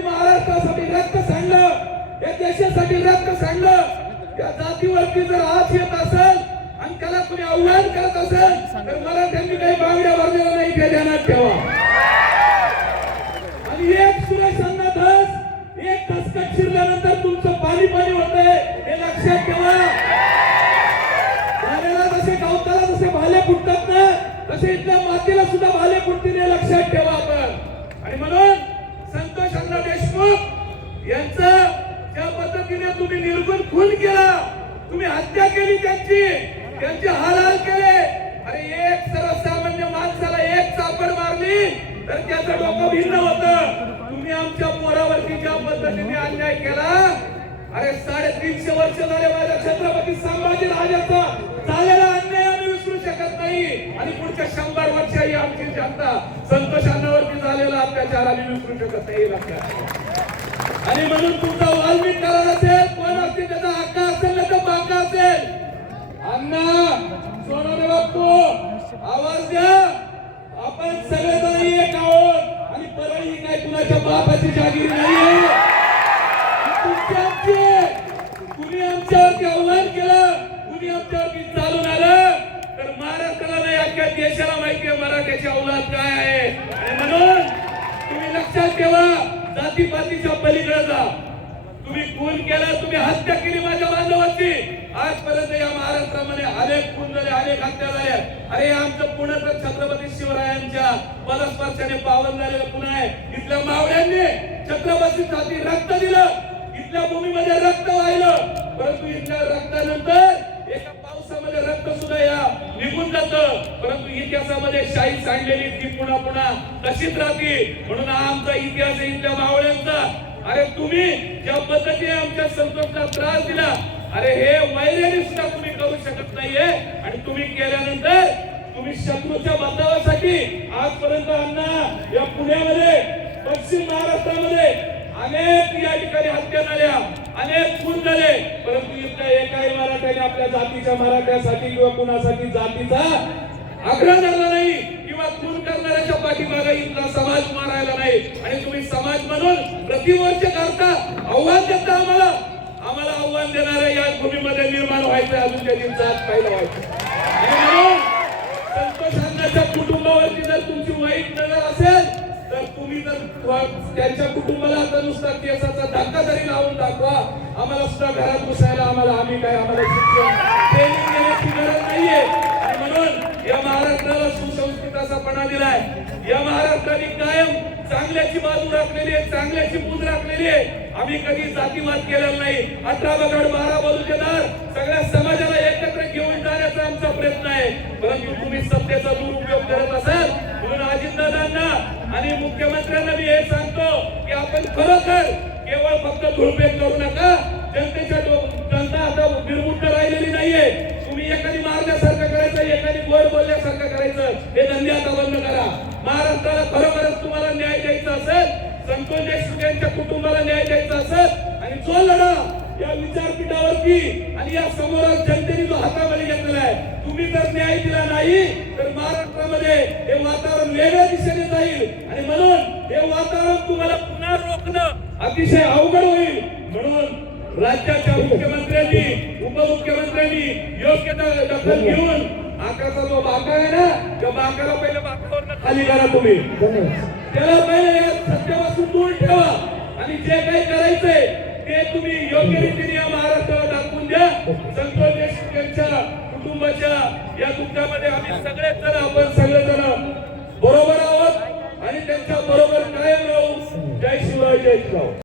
यांनी महाराष्ट्रासाठी रक्त सांडलं. या देशासाठी रक्त सांडलं. या जातीवरती जर आज येत असेल आणि त्याला कोणी आव्हान करत असेल तर मला त्यांनी काही बांगड्या भरलेल्या नाही ते ध्यानात ठेवा. आणि एक सुरेश अन्ना धस एक दसकट शिरल्यानंतर तुमचं पाणी पाणी होतंय हे लक्षात ठेवा. जसे गवताला जसे भाले फुटतात ना तसे इथल्या मातीला सुद्धा भाले फुटतील हे लक्षात ठेवा आपण आणि म्हणून संतोष अण्णा देशमुख यांचं ज्या पद्धतीने तुम्ही निर्गुण खून केला तुम्ही हत्या केली त्यांची त्यांचे हालहाल केले. अरे एक सर्वसामान्य माणसाला एक चापड मारली तर त्याचं डोकं भिन्न होत. तुम्ही आमच्या पोरावरती ज्या पद्धतीने अन्याय केला अरे साडेतीनशे वर्ष झाले माझ्या छत्रपती संभाजी राजाचा झालेला अन्याय आम्ही विसरू शकत नाही. आणि पुढच्या शंभर वर्षही आमची जनता संतोषांवरती झालेला अत्याचार आम्ही विसरू शकत नाही लक्षात आणि म्हणून तुमचा वाल्मिक करार असेल कोण असतील त्याचा हक्क असेल ना तर बाका असेल अण्णा सोनाने बाप्पू आवाज द्या. आपण सगळेजण एक आहोत. आणि परळी ही काय कुणाच्या बापाची जागीर नाहीये कुणी आमच्यावरती आव्हान केलं कुणी आमच्यावरती चालून आलं तर महाराष्ट्राला नाही अख्ख्या देशाला माहिती आहे मराठ्याची औलाद काय आहे. आणि म्हणून तुम्ही लक्षात ठेवा जातीपातीच्या पलीकडे जा. तुम्ही खून केला तुम्ही हत्या केली माझ्या बांधवाची आजपर्यंत या महाराष्ट्रामध्ये अनेक खून झाले अनेक हत्या झाल्या. अरे आमचं पुणे तर छत्रपती शिवरायांच्या पदस्पर्शाने पावन झालेलं पुणे आहे. इथल्या मावळ्यांनी छत्रपती साठी रक्त दिलं. इथल्या भूमीमध्ये रक्त वाहिलं. परंतु इथल्या रक्तानंतर एका पावसामध्ये रक्त सुद्धा या निघून जात. परंतु इतिहासामध्ये शाही सांडलेली ती पुन्हा पुन्हा तशीच राहते. म्हणून आमचा इतिहास इथल्या मावळ्यांचा. अरे तुम्ही ज्या पद्धतीने आमच्या संतोषला त्रास दिला अरे हे वैर्याने सुद्धा तुम्ही करू शकत नाहीये. आणि तुम्ही केल्यानंतर तुम्ही शत्रूच्या बचावासाठी आजपर्यंत अण्णा या पुण्यामध्ये पश्चिम महाराष्ट्रामध्ये अनेक या ठिकाणी हत्या झाल्या अनेक खून झाले. परंतु इथल्या एकाही मराठ्याने आपल्या जातीच्या मराठ्यासाठी किंवा कुणासाठी जातीचा आग्रह धरला नाही किंवा खून करणाऱ्याच्या पाठीमागे इथला समाज मारायला नाही. आणि तुम्ही समाज म्हणून प्रतिवर्ष करता आव्हान आम्हाला आव्हान देणाऱ्या या भूमीमध्ये निर्माण व्हायचं अजून त्यांनी जात पाहिलं व्हायचं संत म्हणून कुटुंबावरती जर तुमची वाईट नजर असेल तर तुम्ही जर त्यांच्या कुटुंबाला आता नुसता केसाचा धक्का जरी लावून दाखवा. आम्हाला सुद्धा घरात घुसायला आम्हाला आम्ही काय आम्हाला शिक्षण ट्रेनिंग देण्याची गरज नाहीये. म्हणून या महाराष्ट्राला सुसंस्कृताचा पणा दिलाय. या महाराष्ट्राने कायम चांगल्याची बाजू राखलेली आहे चांगल्याची पूज राखलेली आहे. आम्ही कधी जातीवाद केलेला नाही. अठरा बगड बारा बलुतेदार सगळ्या समाजाला एकत्र घेऊन जाण्याचा आमचा प्रयत्न आहे. परंतु तुम्ही सत्तेचा दुरुपयोग करत असाल म्हणून अजितदादांना आणि मुख्यमंत्र्यांना मी हे सांगतो की आपण खरोखर केवळ फक्त दुरुपयोग करू नका. जनतेच्या जनता आता निर्मुक्त राहिलेली नाहीये. तुम्ही एखादी मारण्यासारखं करायचं एखादी गोड बोलण्यासारखं करायचं हे धंदे आता बंद करा. महाराष्ट्राला खरोखरच तुम्हाला न्याय द्यायचा असेल संतोष देशमुख यांच्या कुटुंबाला न्याय द्यायचा असेल आणि जो लढा या विचारपीठावरती आणि या समोर जनतेने जो हातामध्ये घेतलेला आहे तुम्ही जर न्याय दिला नाही तर महाराष्ट्रामध्ये हे वातावरण वेगळ्या दिशेने जाईल. आणि म्हणून हे वातावरण तुम्हाला पुन्हा रोखणं अतिशय अवघड होईल. म्हणून राज्याच्या मुख्यमंत्र्यांनी उपमुख्यमंत्र्यांनी योग्य दखल घेऊन आकाचा जो बाका आहे ना त्या बाकाला पहिले बाकावर खाली करा तुम्ही. त्याला पहिले या सत्यापासून दूर ठेवा. आणि जे काही करायचंय ते तुम्ही योग्य रीतीने या महाराष्ट्राला दाखवून द्या. संतोष देशमुख यांच्या कुटुंबाच्या या दुःखामध्ये आम्ही सगळे जण आपण सगळे जण बरोबर आहोत. आणि त्यांच्या बरोबर कायम राहू. जय शिवराय जय शिवराव